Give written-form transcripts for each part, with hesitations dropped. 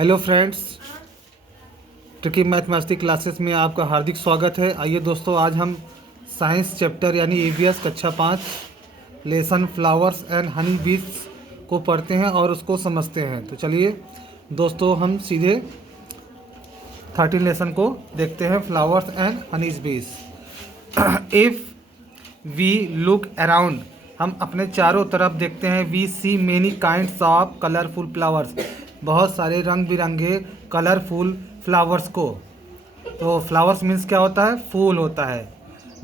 Hello friends, tricky mathematics classes में आपका हार्दिक स्वागत है। आइए दोस्तों, आज हम साइंस चैप्टर यानी ईवीएस कक्षा 5 लेसन फ्लावर्स एंड हनी बीज को पढ़ते हैं और उसको समझते हैं। तो चलिए दोस्तों, हम सीधे 13 लेसन को देखते हैं, फ्लावर्स एंड हनी बीज। इफ़ वी लुक अराउंड, हम अपने चारों तरफ देखते हैं, we see many kinds of colourful flowers, बहुत सारे रंग बिरंगे कलरफुल फ्लावर्स को। तो फ्लावर्स मीन्स क्या होता है? फूल होता है।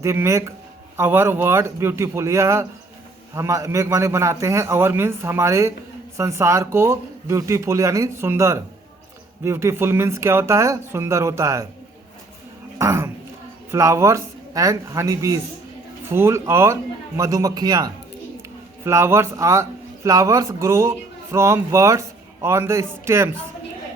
They make our world beautiful, यह हम मेक माने बनाते हैं, आवर मीन्स हमारे संसार को, ब्यूटीफुल यानी सुंदर। ब्यूटीफुल मीन्स क्या होता है? सुंदर होता है। फ्लावर्स एंड हनी बीज, फूल और मधुमक्खियाँ। Flowers grow from birds on the stems,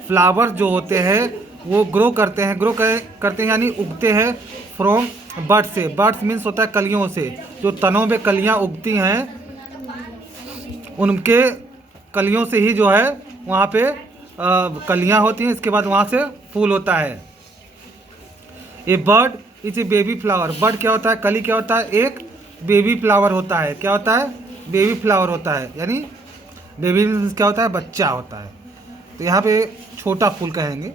flowers जो होते हैं वो ग्रो करते हैं यानी उगते हैं फ्रॉम बर्ड से। बर्ड्स मीन्स होता है कलियों से, जो तनों में कलियां उगती हैं उनके कलियों से ही जो है वहाँ पे कलियां होती हैं, इसके बाद वहाँ से फूल होता है। A bird is a baby flower, bird क्या होता है? कली क्या होता है? एक बेबी फ्लावर होता है। क्या होता है? बेबी फ्लावर होता है, यानी बेबी क्या होता है? बच्चा होता है। तो यहाँ पे छोटा फूल कहेंगे।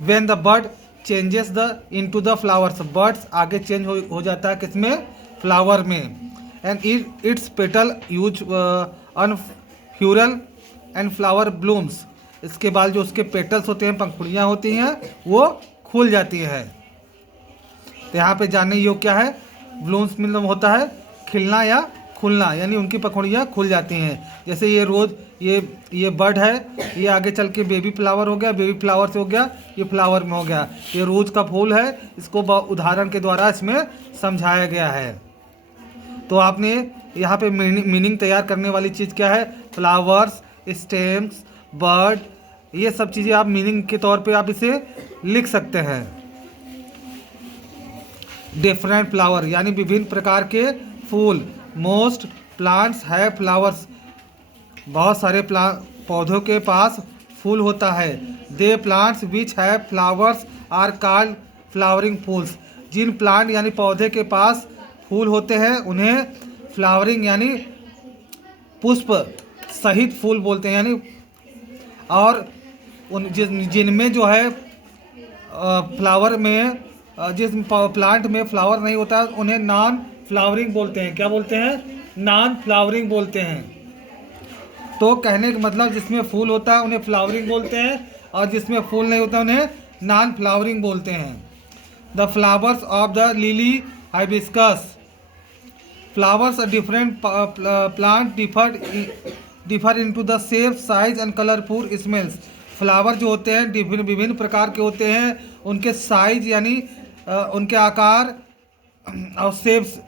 When the bird changes the into the flowers, birds आगे चेंज हो जाता है किसमें? फ्लावर में। And its petal use unfurl and flower blooms, इसके बाद जो उसके पेटल्स होते हैं, पंखुड़ियाँ होती हैं, वो खुल जाती है। तो यहाँ पे जानने योग्य क्या है? ब्लूम्स मतलब होता है खिलना या खुलना, यानी उनकी पंखुड़ियाँ खुल जाती हैं। जैसे ये रोज़ ये बर्ड है, ये आगे चल के बेबी फ्लावर हो गया, बेबी फ्लावर से हो गया ये फ्लावर में हो गया। ये रोज़ का फूल है, इसको उदाहरण के द्वारा इसमें समझाया गया है। तो आपने यहाँ पे मीनिंग तैयार करने वाली चीज़ क्या है? फ्लावर्स, स्टेम्स, बर्ड, ये सब चीज़ें आप मीनिंग के तौर पे आप इसे लिख सकते हैं। डिफरेंट फ्लावर यानी विभिन्न प्रकार के फूल। मोस्ट प्लांट्स है फ्लावर्स, बहुत सारे पौधों के पास फूल होता है। दे प्लांट्स विच है flowers are called flowering fools, जिन प्लांट यानी पौधे के पास फूल होते हैं उन्हें फ्लावरिंग यानी पुष्प सहित फूल बोलते हैं। यानी और उन जिनमें जो है फ्लावर में जिस प्लांट में फ्लावर नहीं होता उन्हें नॉन फ्लावरिंग बोलते हैं। क्या बोलते हैं? नॉन फ्लावरिंग बोलते हैं। तो कहने का मतलब जिसमें फूल होता है उन्हें फ्लावरिंग बोलते हैं, और जिसमें फूल नहीं होता उन्हें नॉन फ्लावरिंग बोलते हैं। The flowers of the lily hibiscus, flowers different plant differ into the shape, size and colourful smells, flower जो होते हैं विभिन्न प्रकार के होते हैं, उनके साइज यानी उनके आकार और शेप्स,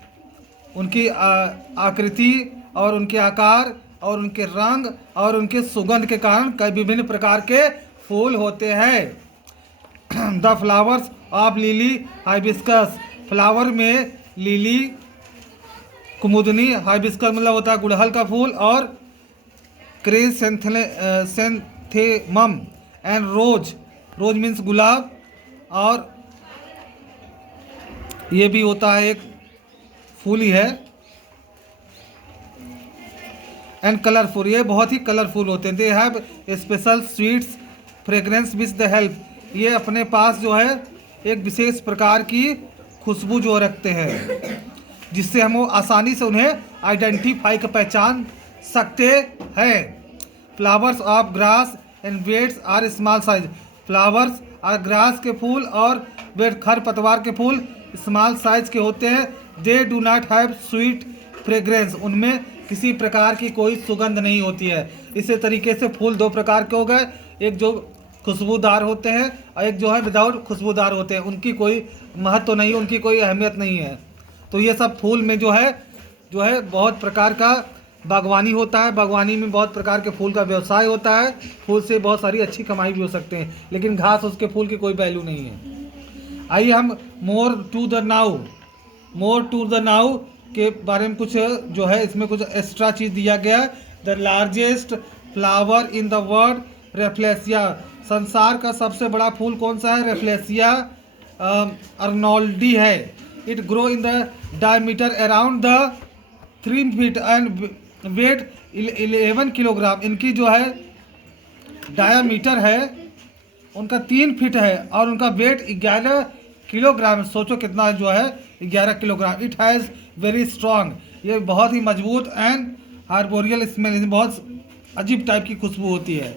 उनकी आकृति और उनके आकार और उनके रंग और उनके सुगंध के कारण कई विभिन्न प्रकार के फूल होते हैं। The flowers of lily hibiscus, flower में लिली, कुमुदनी, हाइबिस्कस मतलब होता है गुड़हल का फूल, और chrysanthemum and rose, rose means गुलाब, और ये भी होता है एक फूल ही है। एंड कलरफुल, ये बहुत ही कलरफुल होते हैं। They have special sweets fragrance which the help, ये अपने पास जो है एक विशेष प्रकार की खुशबू जो रखते हैं, जिससे हम आसानी से उन्हें आइडेंटिफाई कर पहचान सकते हैं। Flowers of grass and weeds are small size, flowers और ग्रास के फूल और वेड खरपतवार के फूल स्मॉल साइज के होते हैं। They do not have sweet fragrance, उनमें किसी प्रकार की कोई सुगंध नहीं होती है। इसी तरीके से फूल दो प्रकार के हो गए, एक जो खुशबूदार होते हैं और एक जो है विदाउट खुशबूदार होते हैं, उनकी कोई महत्व नहीं है, उनकी कोई अहमियत नहीं है। तो ये सब फूल में जो है बहुत प्रकार का बागवानी होता है, बागवानी में बहुत प्रकार के फूल का व्यवसाय होता है। फूल से बहुत सारी अच्छी कमाई भी हो सकते हैं, लेकिन घास उसके फूल की कोई वैल्यू नहीं है। आइए हम मोर टू द नाउ के बारे में कुछ जो है इसमें कुछ एक्स्ट्रा चीज़ दिया गया है। The largest flower in the world Rafflesia, संसार का सबसे बड़ा फूल कौन सा है? रेफ्लेसिया अर्नोल्डी है। It grow in the diameter around the 3 feet and weight 11 kilogram. इनकी जो है डायमीटर है उनका 3 फीट है और उनका वेट 11 किलोग्राम। सोचो कितना जो है 11 kilogram. It has very strong, ये बहुत ही मजबूत एंड हार्बोरियल स्मेल, बहुत अजीब टाइप की खुशबू होती है।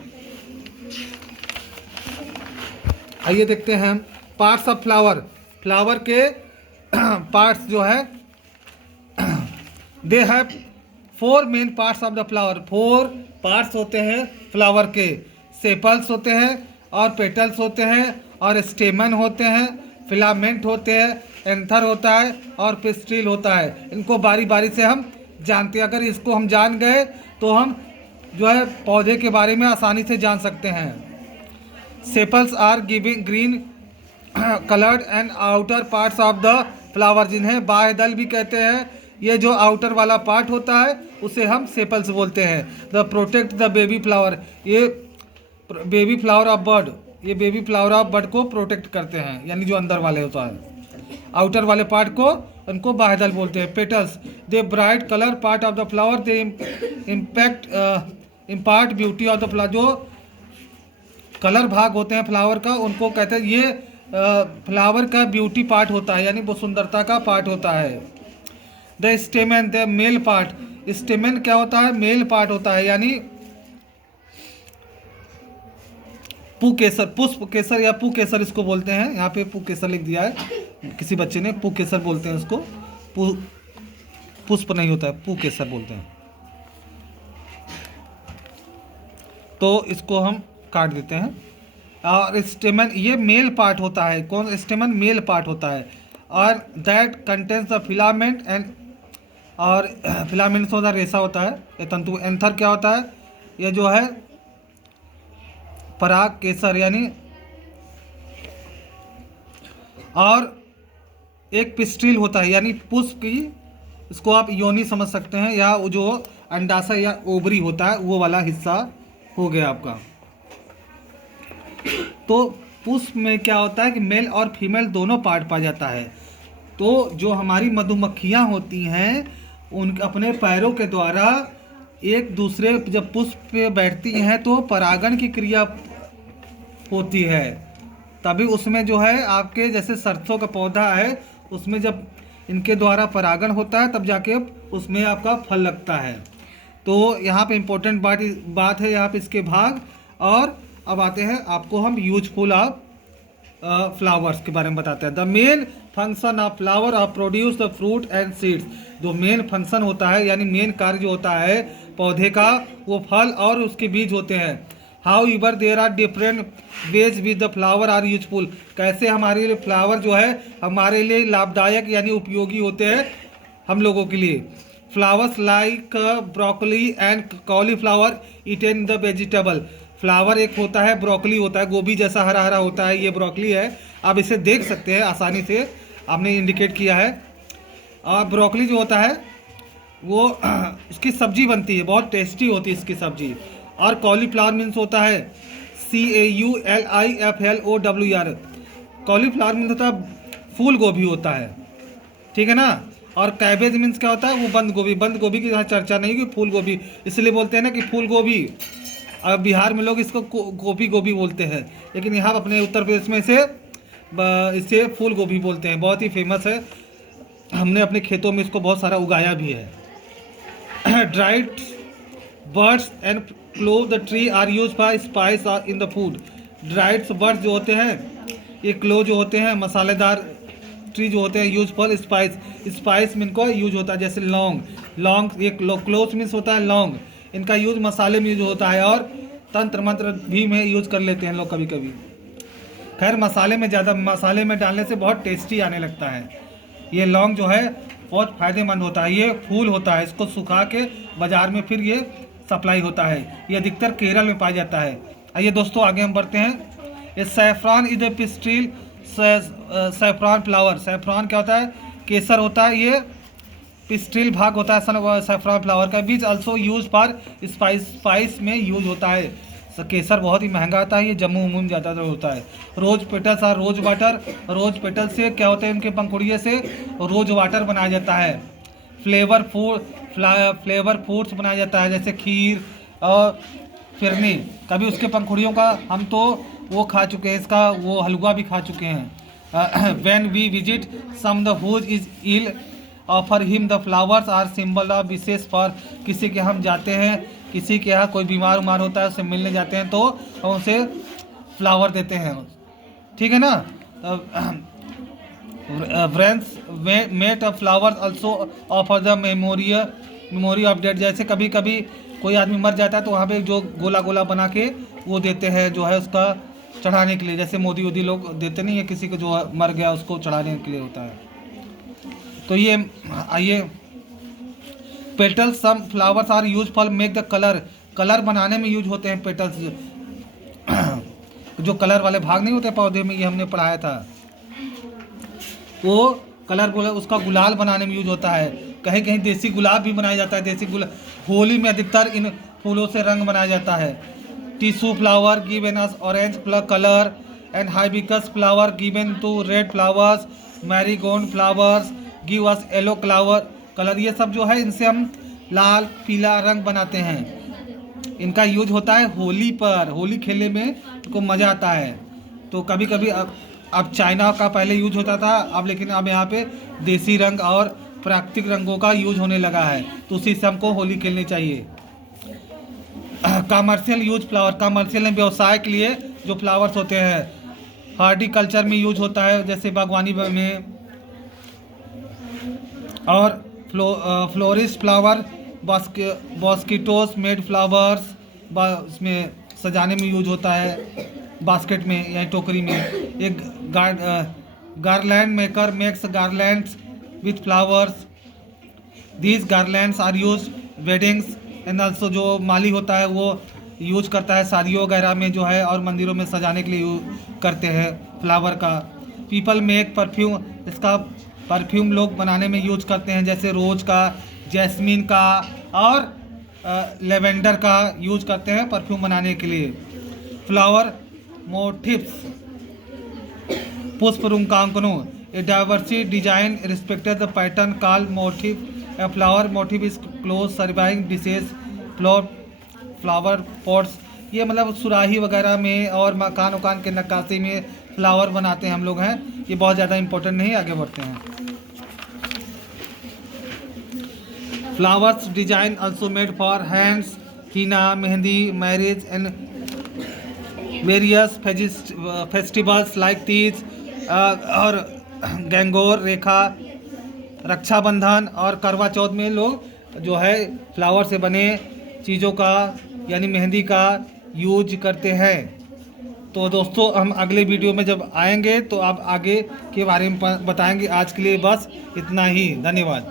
आइए देखते हैं पार्ट्स ऑफ फ्लावर। फ्लावर के पार्ट्स जो है they have 4 main parts of the flower. 4 parts होते हैं फ्लावर के। सेपल्स होते हैं और पेटल्स होते हैं और स्टेमन होते हैं, फिलामेंट होते हैं, एंथर होता है और पिस्टिल होता है। इनको बारी बारी से हम जानते हैं। अगर इसको हम जान गए तो हम जो है पौधे के बारे में आसानी से जान सकते हैं। Sepals are giving green coloured and outer parts of the flower, जिन्हें बाह्य दल भी कहते हैं। ये जो आउटर वाला पार्ट होता है उसे हम सेपल्स बोलते हैं। The protect the baby flower, ये बेबी फ्लावर ऑफ बर्ड, ये बेबी फ्लावर ऑफ बर्ड को प्रोटेक्ट करते हैं, यानी जो अंदर वाले होता है। आउटर वाले पार्ट को उनको बाह्य दल बोलते हैं। Petals they bright colour part of the flower, they impart beauty of the flower. जो कलर भाग होते हैं फ्लावर का उनको कहते हैं, ये फ्लावर का ब्यूटी पार्ट होता है, यानी वो सुंदरता का पार्ट होता है। द स्टेमन द मेल पार्ट, स्टेमन क्या होता है? मेल पार्ट होता है, यानी पुकेसर, पुष्प केसर या पुकेसर इसको बोलते हैं। यहाँ पे पुकेसर लिख दिया है किसी बच्चे ने, पुकेसर बोलते हैं उसको। पुष्प नहीं होता है, पुकेसर बोलते हैं। तो इसको हम काट देते हैं। और स्टेमन ये मेल पार्ट होता है। कौन? स्टेमन मेल पार्ट होता है। और that contains the filament and, और फिलामेंट होता है रेशा होता है, ये तंतु। एंथर क्या होता है? ये जो है पराग केसर, यानी। और एक पिस्टिल होता है, यानी पुष्प की, इसको आप योनि समझ सकते हैं, या जो अंडाशय या ओवरी होता है वो वाला हिस्सा हो गया आपका। तो पुष्प में क्या होता है कि मेल और फीमेल दोनों पार्ट पाया जाता है। तो जो हमारी मधुमक्खियाँ होती हैं उन अपने पैरों के द्वारा एक दूसरे, जब पुष्प पे बैठती हैं तो परागण की क्रिया होती है। तभी उसमें जो है आपके जैसे सरसों का पौधा है उसमें जब इनके द्वारा परागण होता है तब जाके उसमें आपका फल लगता है। तो यहाँ पे इम्पोर्टेंट बात है यहाँ पे इसके भाग। और अब आते हैं आपको हम यूजफुल ऑफ फ्लावर्स के बारे में बताते हैं। The main function of flower of produce the fruit and seeds. जो मेन फंक्शन होता है, यानी मेन कार्य जो होता है पौधे का, वो फल और उसके बीज होते हैं। However there are different ways with the flower are useful. कैसे हमारे लिए फ्लावर जो है हमारे लिए लाभदायक यानी उपयोगी होते हैं हम लोगों के लिए। Flowers like broccoli and cauliflower eaten the vegetable. Flower एक होता है, ब्रोकली होता है, गोभी जैसा हरा हरा होता है, ये ब्रोकली है। आप इसे देख सकते हैं आसानी से, आपने इंडिकेट किया है। और ब्रोकली जो होता है वो इसकी सब्जी बनती है, बहुत टेस्टी होती है इसकी सब्जी। और कॉलीफ्लावर मीन्स होता है CAULIFLOWER। कॉलीफ्लावर मीन्स होता है फूल गोभी होता है, ठीक है ना। और कैबेज मीन्स क्या होता है? वो बंद गोभी। बंद गोभी की यहाँ चर्चा नहीं की, फूल गोभी इसलिए बोलते हैं ना कि फूल गोभी। अब बिहार में लोग इसको गोभी गोभी बोलते हैं, लेकिन यहाँ अपने उत्तर प्रदेश में इसे फूल गोभी बोलते हैं। बहुत ही फेमस है, हमने अपने खेतों में इसको बहुत सारा उगाया भी है। Dried birds and clove the tree are use for spice in the food. Dried birds जो होते हैं, ये क्लो जो होते हैं मसालेदार ट्री जो होते हैं, यूज फॉर स्पाइस। स्पाइस में इनको यूज होता है, जैसे लौंग ये क्लोव्स मीन्स होता है लौंग। इनका यूज मसाले में यूज होता है और तंत्र मंत्र भी में यूज कर लेते हैं लोग कभी कभी। खैर मसाले में ज़्यादा, मसाले में डालने से बहुत टेस्टी आने लगता है। ये लौंग जो है बहुत फ़ायदेमंद होता है। ये फूल होता है, इसको सुखा के बाज़ार में फिर ये सप्लाई होता है। ये अधिकतर केरल में पाया जाता है। आइए दोस्तों आगे हम बढ़ते हैं। ये saffron is a pistil saffron flower. Saffron क्या होता है? केसर होता है। ये पिस्टिल भाग होता है सैफरान फ्लावर का। बीज अल्सो यूज फॉर स्पाइस में यूज होता है। केसर बहुत ही महंगा आता है, ये जम्मू उम्मू में ज़्यादातर होता है। रोज पेटल्स और रोज वाटर, रोज पेटल से क्या होता है, उनके पंखुड़ियों से रोज वाटर बनाया जाता है। फ्लेवर फूड्स बनाया जाता है, जैसे खीर और फिरनी। कभी उसके पंखुड़ियों का हम तो वो खा चुके हैं, इसका वो हलवा भी खा चुके हैं। When we visit some the whose is ill offer him the flowers are symbol of विशेष फॉर। किसी के हम जाते हैं, किसी के यहाँ कोई बीमार उमार होता है, उससे मिलने जाते हैं तो हम उसे फ्लावर देते हैं, ठीक है ना। Friends met of flowers also offer the memory of date. जैसे कभी कभी कोई आदमी मर जाता है तो वहाँ पे जो गोला गोला बना के वो देते हैं, जो है उसका चढ़ाने के लिए। जैसे मोदी वोदी लोग देते नहीं है, किसी को जो मर गया उसको चढ़ाने के लिए होता है। तो ये आइए, petals some flowers are use for make the colour बनाने में यूज होते हैं पेटल्स। जो कलर वाले भाग नहीं होते पौधे में, ये हमने पढ़ाया था, वो कलर बोला उसका गुलाल बनाने में यूज होता है। कहीं कहीं देसी गुलाब भी बनाया जाता है। देसी गुलाब होली में अधिकतर इन फूलों से रंग बनाया जाता है। Tissue flower given us orange colour and hibiscus flower given to red flowers. Marigold flowers give us yellow colour. ये सब जो है इनसे हम लाल पीला रंग बनाते हैं। इनका यूज होता है होली पर, होली खेलने में इनको मज़ा आता है। तो कभी कभी अब चाइना का पहले यूज होता था, अब लेकिन अब यहाँ पे देसी रंग और प्राकृतिक रंगों का यूज होने लगा है, तो उसी से हमको होली खेलनी चाहिए। कमर्शियल यूज फ्लावर, कमर्शियल व्यवसाय के लिए जो फ्लावर्स होते हैं। हॉर्टिकल्चर में यूज होता है, जैसे बागवानी में। और फ्लोरिस्ट फ्लावर, बॉस्किटोस मेड फ्लावर्स, इसमें सजाने में यूज होता है, बास्केट में या टोकरी में। एक garland maker makes garlands with flowers. These garlands are use weddings and also. जो माली होता है वो यूज करता है शादियों वगैरह में जो है, और मंदिरों में सजाने के लिए यूज करते हैं फ्लावर का। पीपल मेक परफ्यूम, इसका परफ्यूम लोग बनाने में यूज करते हैं, जैसे रोज का, जैस्मीन का और लेवेंडर का यूज करते हैं परफ्यूम बनाने के लिए। फ्लावर मोटिव्स, पुष्प रुंकांकनों, a diversity design respected the pattern called motif. A flower motif is close serving dishes flower pots. ये मतलब सुराही वगैरह में और मकान वकान के नक्काशी में फ्लावर बनाते हैं हम लोग हैं। ये बहुत ज़्यादा इंपॉर्टेंट नहीं, आगे बढ़ते हैं। Flowers design also made for hands, henna, mehndi, marriage and various festivals like Teej और गंगोर रेखा, रक्षाबंधन और करवा चौथ में लोग जो है फ्लावर से बने चीज़ों का यानी मेहंदी का यूज करते हैं। तो दोस्तों हम अगले वीडियो में जब आएंगे तो आप आगे के बारे में बताएंगे। आज के लिए बस इतना ही, धन्यवाद।